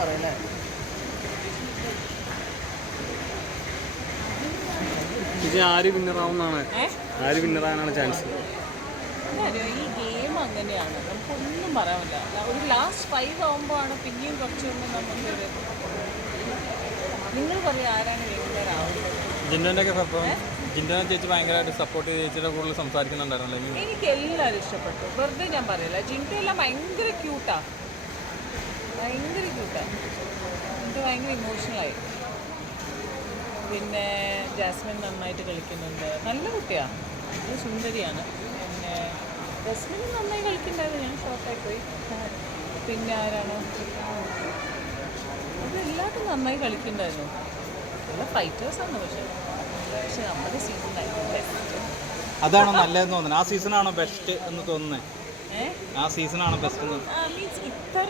പറയല്ലേ? ഇനി ആര് വിന്നറാവുന്നതാണ്? ആര് വിന്നറാകാനാണ് ചാൻസ് ഈ ഗെയിം അങ്ങനെയാണ്. നമുക്കൊന്നും പറയാൻ പറ്റില്ല. ഒരു ലാസ്റ്റ് ഫൈവ് ആകുമ്പോഴാണ് പിന്നെയും കുറച്ചൊന്നും നമുക്കൊരു നിങ്ങൾ പറയാം ആരാണ് വിന്നറാവുന്നത്? ജിൻഡോന്റെ ഒക്കെ സപ്പോർട്ട് ജിൻഡോനെ ചേച്ചി ഭയങ്കരമായിട്ട് സപ്പോർട്ട് ചെയ്ത് ചേച്ചിയുടെ കൂടുതൽ സംസാരിക്കുന്നുണ്ടായിരുന്നല്ലോ എനിക്ക് എല്ലാവരും ഇഷ്ടപ്പെട്ടു. വെറുതെ ഞാൻ പറയില്ല. ജിന്റു എല്ലാം ഭയങ്കര ക്യൂട്ടാ ഭയങ്കര ക്യൂട്ടാണ് എനിക്ക് ഭയങ്കര ഇമോഷണലായി പിന്നെ ജാസ്മിൻ നന്നായിട്ട് കളിക്കുന്നുണ്ട്. നല്ല കുട്ടിയാണ് നല്ല സുന്ദരിയാണ്. പിന്നെ ജാസ്മിൻ നന്നായി കളിക്കുന്നുണ്ടായിരുന്നു. ഞാൻ ഷോക്കായി പോയി. പിന്നെ ആരാണ്? അത് എല്ലാവരും നന്നായി കളിക്കുന്നുണ്ടായിരുന്നു. നല്ല ഫൈറ്റേഴ്സാണ് പക്ഷേ. പക്ഷെ നമ്മുടെ സീസണായിരുന്നു അതാണോ നല്ലതെന്ന് തോന്നുന്നത്? ആ സീസണാണോ ബെസ്റ്റ് എന്ന് തോന്നുന്നത്? ആ സീസണാണ് ബെസ്റ്റ് എന്ന് മീൻസ് ഇത്ര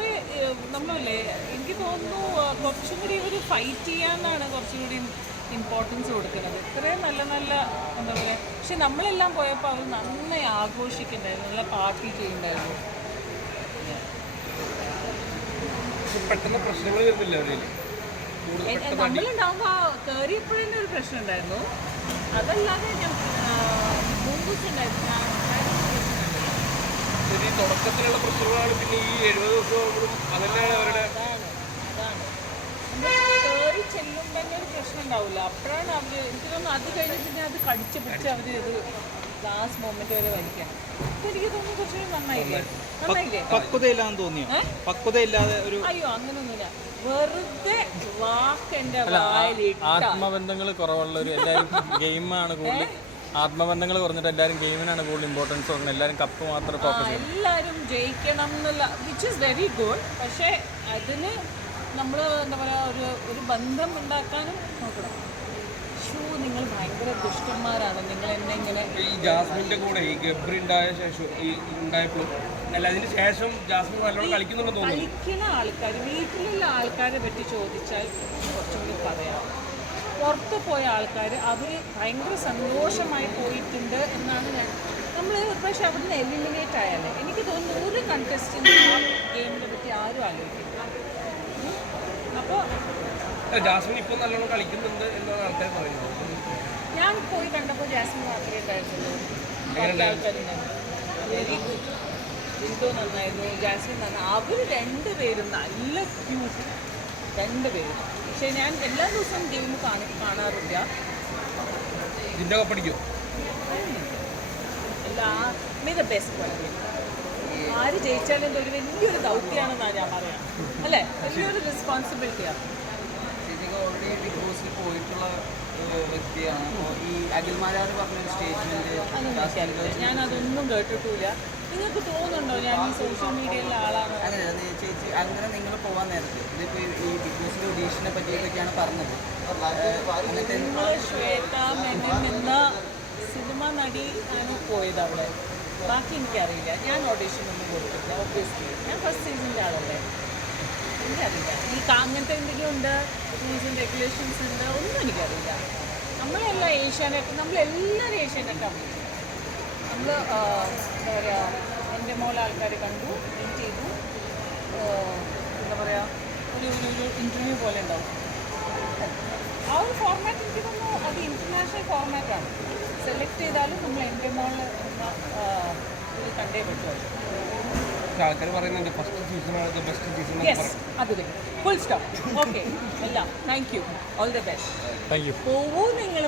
നമ്മളല്ലേ എനിക്ക് തോന്നുന്നു കുറച്ചും കൂടി ഇവർ ഫൈറ്റ് ചെയ്യാനാണ് കുറച്ചും കൂടി ഇമ്പോർട്ടൻസ് കൊടുക്കുന്നത്. ഇത്രയും നല്ല നല്ല എന്താ പറയുക പക്ഷെ നമ്മളെല്ലാം പോയപ്പോൾ അവർ നന്നായി ആഘോഷിക്കുന്നുണ്ടായിരുന്നു നല്ല പാർട്ടി ചെയ്യുന്നുണ്ടായിരുന്നു പെട്ടെന്ന് പ്രശ്നങ്ങൾ വരുന്നില്ല നമ്മളുണ്ടാകുമ്പോൾ കയറിയപ്പോഴേ ഒരു പ്രശ്നം ഉണ്ടായിരുന്നു. അതല്ലാതെ ഞാൻ മൂന്ന് ദിവസം ഉണ്ടായിരുന്നു ഞാൻ ശരി തുടക്കത്തിലുള്ള പ്രശ്നങ്ങളാണ് പിന്നെ ഈ എഴുപത് ദിവസമാകുമ്പോഴും അതന്നെയാണ് അവരുടെ ആത്മബന്ധങ്ങൾ കയറി ചെല്ലുമ്പോൾ തന്നെ ഒരു പ്രശ്നം ഉണ്ടാവില്ല. അപ്പോഴാണ് അവർ എനിക്ക് തോന്നുന്നു അത് കഴിഞ്ഞ് പിന്നെ അത് കടിച്ച് പിടിച്ച് അവർ ഇത് ലാസ്റ്റ് മൊമെന്റ് വരെ വലിക്കണം അപ്പൊ എനിക്ക് തോന്നുന്നു കുറച്ചുകൂടി നന്നായില്ലേ? നന്നായില്ലേ? പക്വതയില്ലാന്ന് തോന്നിയോ? പക്വതയില്ലാതെ ഒരു അയ്യോ അങ്ങനൊന്നുമില്ല. വെറുതെ വാക്കെന്റെ വായിലിട്ട. ആത്മബന്ധങ്ങൾ കുറവുള്ളവർ എല്ലാവരും ഗെയിമാണ് കൂടുതൽ. ആത്മബന്ധങ്ങൾ കുറഞ്ഞിട്ട് എല്ലാവരും ഗെയിമിനാണ് കൂടുതൽ ഇമ്പോർട്ടൻസ് കൊടുക്കുന്നത് എല്ലാവരും കപ്പ് മാത്രം ഫോക്കസ് എല്ലാവരും ജയിക്കണം എന്നുള്ള വിച്ച് ഇസ് വെരി ഗുഡ് പക്ഷേ അതിന് നമ്മൾ എന്താ പറയുക ഒരു ഒരു ബന്ധം ഉണ്ടാക്കാനും നോക്കണം. ഷൂ നിങ്ങൾ ഭയങ്കര ദുഷ്ടന്മാരാണ്. നിങ്ങൾ എന്നെ ഇങ്ങനെ ഈ ജാസ്മിന്റെ കൂടെ ഈ ഗബ്രി ഉണ്ടായ ശേഷം ഈ ഉണ്ടായപ്പോഴും അല്ല അതിന് ശേഷം ജാസ്മിൻ നല്ലോണം കളിക്കുന്നുണ്ടെന്ന് തോന്നുന്നു. കളിക്കുന്ന ആൾക്കാർ വീട്ടിലുള്ള ആൾക്കാരെ പറ്റി ചോദിച്ചാൽ കുറച്ചുകൂടി പറയാം. പുറത്ത് പോയ ആൾക്കാർ അവർ ഭയങ്കര സന്തോഷമായി പോയിട്ടുണ്ട് എന്നാണ് ഞാൻ നമ്മൾ ഒരു പക്ഷേ അവിടുന്ന് എലിമിനേറ്റ് ആയാലേ എനിക്ക് തോന്നുന്നു ഒരു കണ്ടസ്റ്റിനും ആ ഗെയിമിനെ പറ്റി ആരും ആലോചിക്കില്ല. അപ്പോൾ ജാസ്മിൻ ഇപ്പോൾ നല്ലോണം കളിക്കുന്നുണ്ട് എന്നാണ് ആൾക്കാർ പറയുന്നത്. ഞാൻ പോയി കണ്ടപ്പോൾ ജാസ്മിൻ മാത്രമേ ഉണ്ടായിരുന്നുള്ളൂ എന്തോ ആൾക്കാരുണ്ടായിരുന്നു വെരി ഗുഡ് ജിൻഡോ നന്നായിരുന്നു. ജാസ്മിൻ നന്നായി അവർ രണ്ടുപേരും നല്ല ക്യൂട്ട് രണ്ടുപേരും. പക്ഷേ ഞാൻ എല്ലാ ദിവസവും ഗെയിം കാണി കാണാറില്ല. നിന്റെ കപ്പടിക്കും എല്ലാ ദ ബെസ്റ്റ് ആര് ജയിച്ചാലും ഒരു വലിയൊരു ദൗത്യമാണെന്നാണ് ഞാൻ പറയാം. അല്ലേ? വലിയൊരു റെസ്പോൺസിബിലിറ്റിയാണ് പോയിട്ടുള്ള വ്യക്തിയാണ്. ഈ അഖിൽമാരാർ പറഞ്ഞൊരു സ്റ്റേറ്റ്മെന്റ് ഞാൻ അതൊന്നും കേട്ടിട്ടില്ല. നിങ്ങൾക്ക് തോന്നുന്നുണ്ടോ ഞാൻ ഈ സോഷ്യൽ മീഡിയയിലെ ആളാണ് അങ്ങനെ നിങ്ങൾ പോകാൻ നേരത്തെ. ഇതിപ്പോൾ ഈ ബിഗ് ബോസിന്റെ ഒഡീഷനെ പറ്റിയൊക്കെയാണ് പറഞ്ഞത്. ശ്വേത മെനൻ എന്ന സിനിമ നടി ആണ് പോയത് അവിടെ. ബാക്കി എനിക്കറിയില്ല. ഞാൻ ഓഡീഷൻ ഒന്നും കൊടുത്തില്ല ഓബിയസ്ലി ഞാൻ ഫസ്റ്റ് സീസണിന്റെ ആളല്ലേ. എനിക്കറിയില്ല. ഈ അങ്ങനത്തെ എന്തെങ്കിലും ഉണ്ട്? റൂൾസ് ആൻഡ് റെഗുലേഷൻസ് ഉണ്ട്? ഒന്നും എനിക്കറിയില്ല. നമ്മളെല്ലാം ഏഷ്യാനെറ്റ് നമ്മളെല്ലാവരും ഏഷ്യാനെറ്റാണ് നമ്മൾ എന്താ പറയുക എന്റെ മോളെ ആൾക്കാർ കണ്ടു മീറ്റ് ചെയ്തു ആ, എന്താ പറയുക ഒരു ഒരു ഒരു ഇന്റർവ്യൂ പോലെ ഉണ്ടാവും. ആ ഒരു ഫോർമാറ്റ് എനിക്ക് തോന്നുന്നു അത് ഇന്റർനാഷണൽ ഫോർമാറ്റാണ് സെലക്ട് ചെയ്താലും നമ്മൾ എന്റെ മോളിൽ ഇത് കണ്ടേ പറ്റുമല്ലോ ആൾക്കാർ പറയുന്നുണ്ട് ഫസ്റ്റ് സീസണാണ് ബെസ്റ്റ് സീസൺ അത് ഫുൾ സ്റ്റോപ്പ് ഓക്കെ എല്ലാം. Thank you all the best thank you പോവൂ നിങ്ങൾ